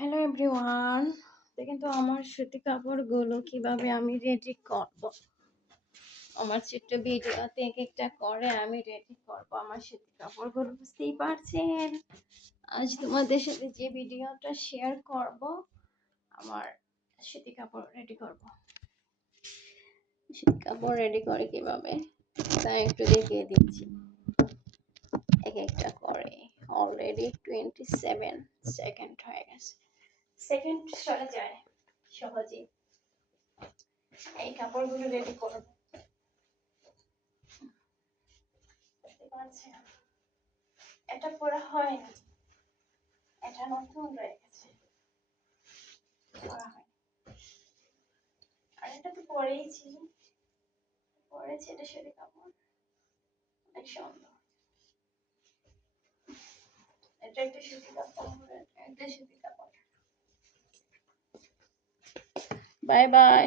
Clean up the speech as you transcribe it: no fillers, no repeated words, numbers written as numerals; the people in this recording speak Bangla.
হ্যালো এভরিওয়ান, দেখেন তো আমার সুতি কাপড়গুলো কিভাবে আমি রেডি করব। আমার ছোট্ট ভিডিওতে এক একটা করে আমি রেডি করব আমার সুতি কাপড়গুলো, বুঝতেই পারছেন। আজ তোমাদের সাথে যে ভিডিওটা শেয়ার করব, আমার সুতি কাপড় রেডি করব। সুতি কাপড় রেডি করে কিভাবে তা একটু দেখিয়ে দিচ্ছি। এক একটা করে অলরেডি 27 সেকেন্ড হয়ে গেছে। সেকেন্ড চলে যায় সহজেই। এই কাপড়গুলো রেডি করব। এটা পরা হয়নি, এটা নতুন রয়ে গেছে, পরা হয়নি। আর এটা তো পরেইছি, পরেছি। এটা সুতি কাপড়, অনেক সুন্দর। এটা একটা সুতি কাপড়, এটা সুতি কাপড়। Bye bye.